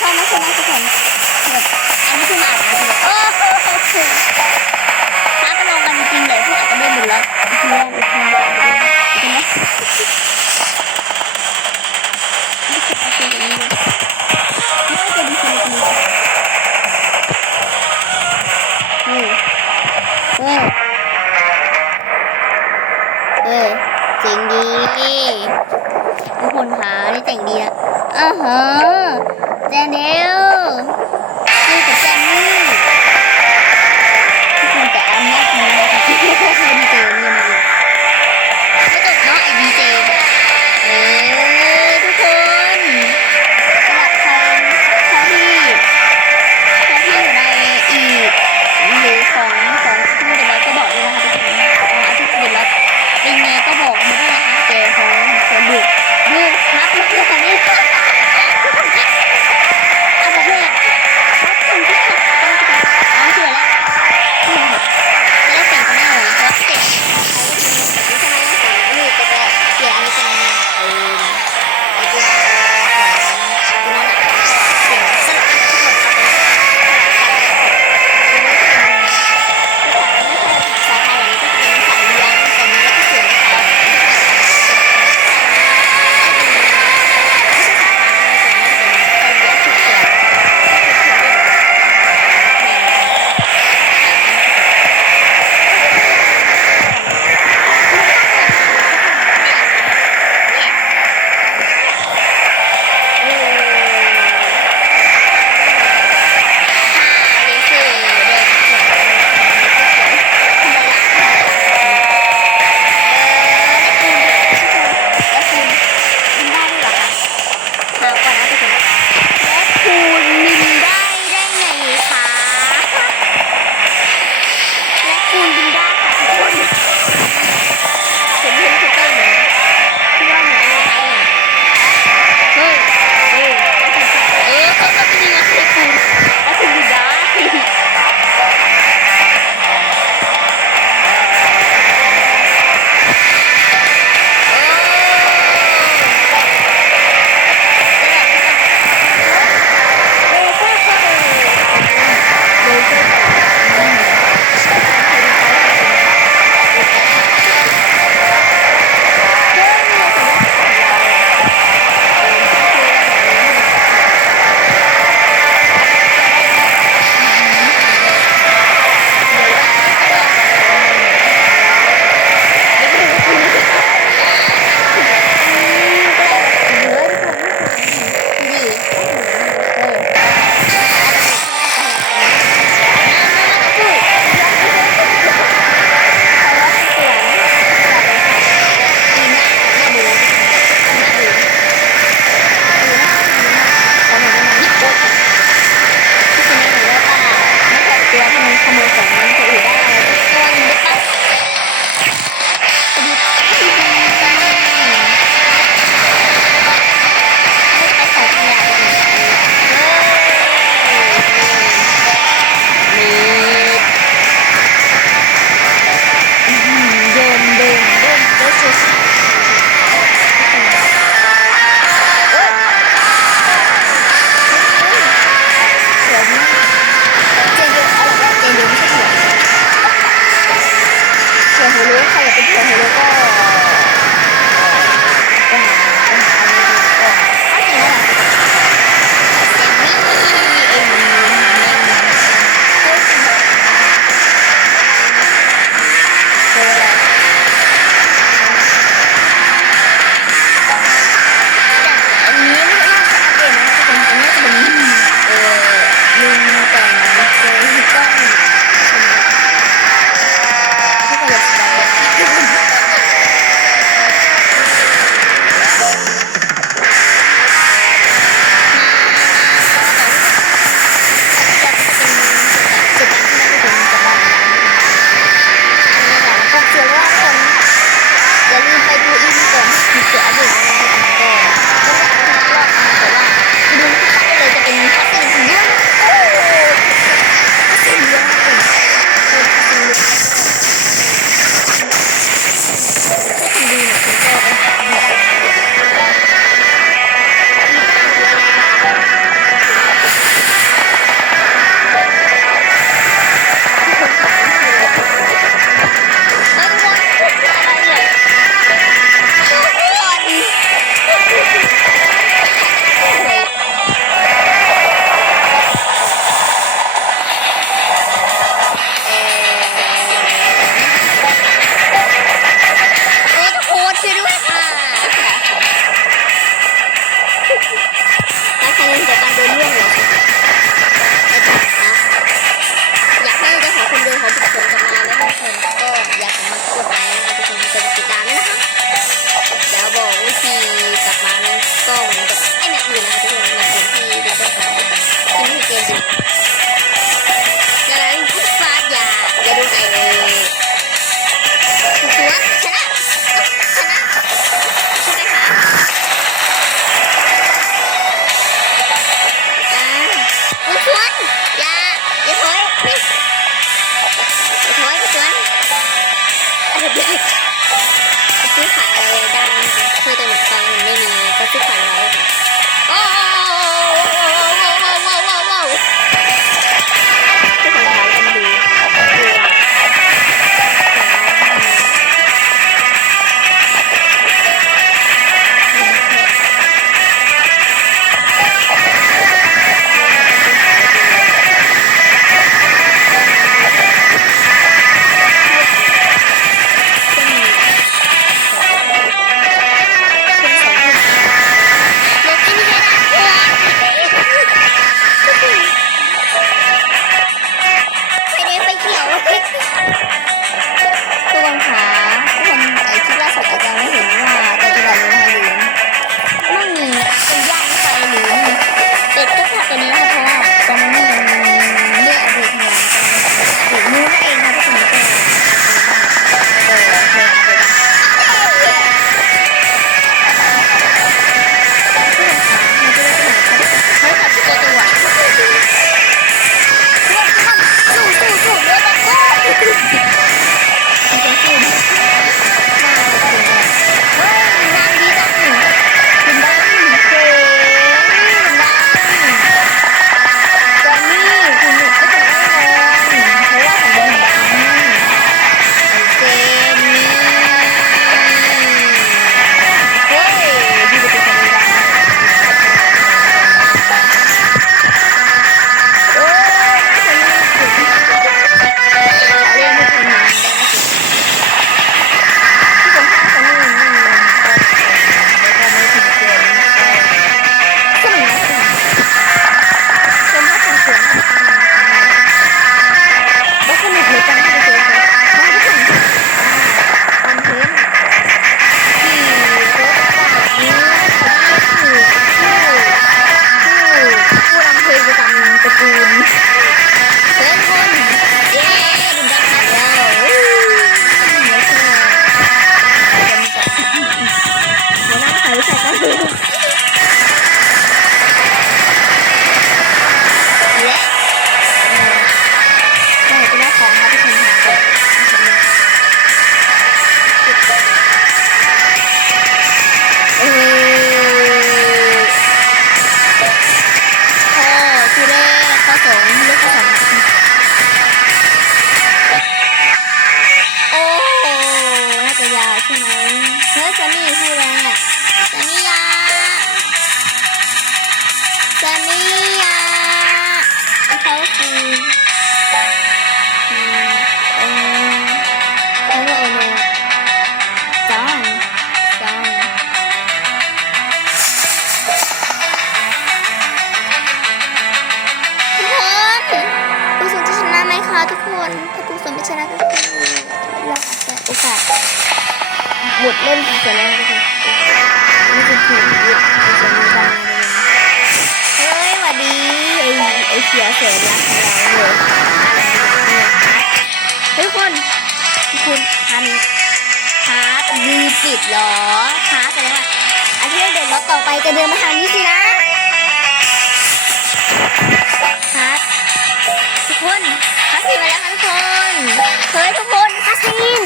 ชอบนะคนนะทุกคนแอันนี้คืออ่านนะโอ้โหถ้าไปลองกันจริงเลยพวกอาจจะไม่หมดแล้วลองอีกทีเห็นไหมเออเออเจ๋งดีทุกคนคะนี่เจ๋งดีอะอ่าฮะ เจนิว Nạn nhân là một người. ส่วนไม่ชนะก็คือเราอาจจะโอกาสหมดเล่นเสียแล้วก็คะนี่คือผิดยึดในส่วนนี้บ้างเฮ้ยสวัสดีไอ้ไอ้เสียวเสียรักของเราเลยเฮ้ยคนคุณทันพาร์ทยูสิบหรอพาร์ทแสดงว่ะอาทิตย์เด่นรถต่อไปจะเดินมาทางนี้สินะพาร์ทุกคน พัสซีนมาแล้วทุกคนเฮ้ยทุกคนพัสซีน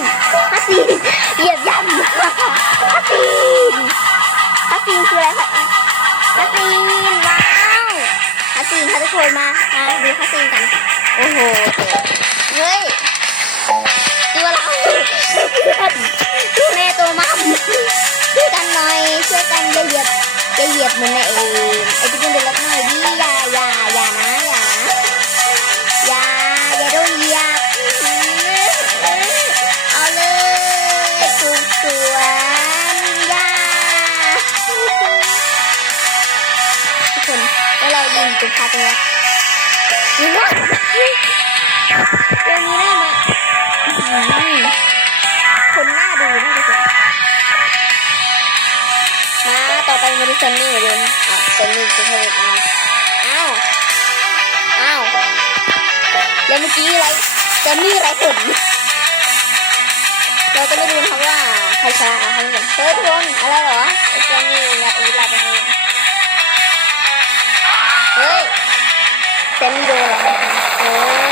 พัสซีนเหยียบย่ำพัสซีนพัสซีนคืออะไรคะพัสซีนว้าวพัสซีนค่ะทุกคนมามาดูพัสซีนกันโอ้โหเฮ้ยตัวเรา ไม่ด้ซันนี่เหมือนเดิมอะซันนี่จะทำอะไรอ้าว อ้าว แล้วเมื่อกี้ไรซันนี่ไรผลเราจะไม่ดูนะครับว่าใครชนะอะไรกันเฮ้ยทุกคนอะไรเหรอซันนี่นะอีลาเป็นไงเฮ้ยเป็นโดนโอ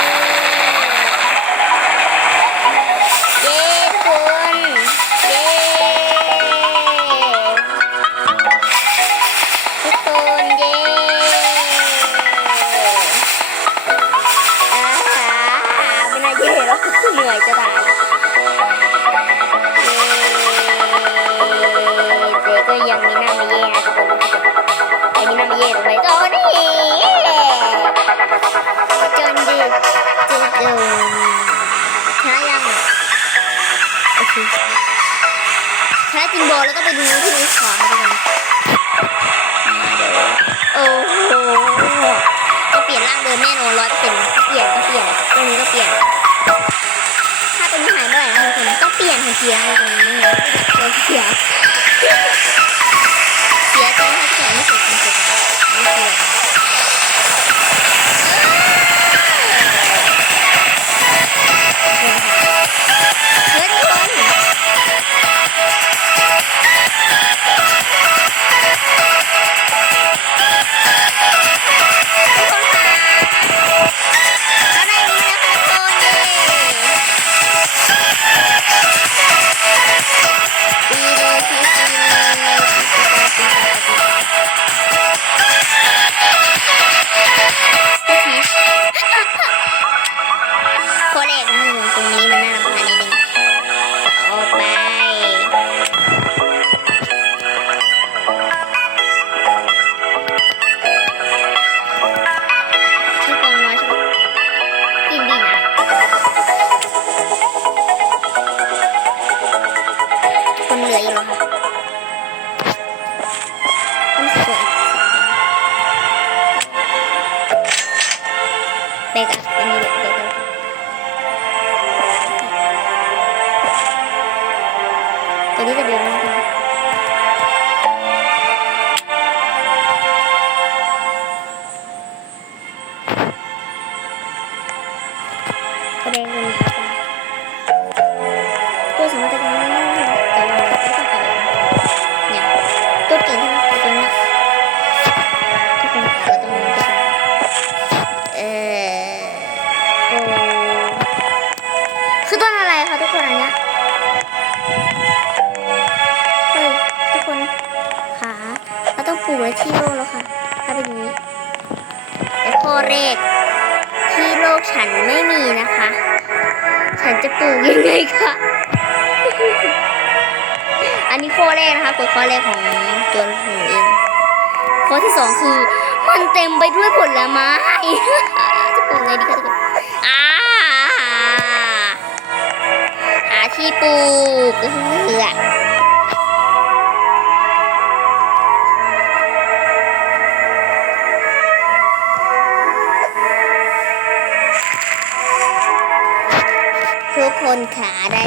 จริงบอกแล้วก็ไปดูที่มือขวาทุกคนโอ้โหก็เปลี่ยนร่างเดิมแน่นอนร้อยเป็นก็เปลี่ยนก็เปลี่ยนตรงนี้ก็เปลี่ยน ถ้าตัวนี้หายเมื่อไหร่นะทุกคนก็เปลี่ยนทันทีนะทุกคนไม่งั้นเราเสียเสียใจถ้าเสียไม่เสุดจริงๆไม่เสียเำได้แต่ว่าไม่ต้องไปเนี่ยตัวเก่งที่สุดตัวเนี้ยทุกคนค่ะเราต้องรู้กันเออโอ้คือต้นอะไรคะทุกคนอันเนี้ย อยู่ไว้ที่โลกแล้วค่ะ ถ้าเป็นนี้แต่ข้อแรกที่โลกฉันไม่มีนะคะ ฉันจะปลูกยังไงคะอันนี้ข้อแรกนะคะกฎข้อแรกของตัวหนูเอง ข้อที่สองคือ มันเต็มไปด้วยผลไม้ จะปลูกไงดีคะทุกคนอ่าหาที่ปลูกเออ ก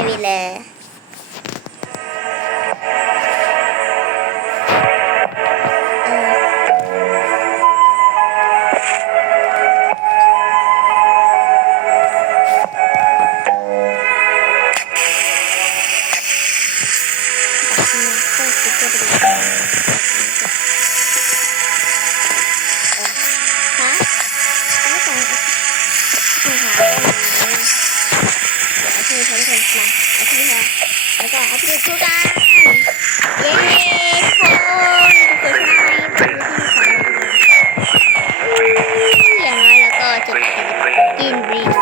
แล้วก็เอาพี่ทุกกันเย้ทุกคนทุกค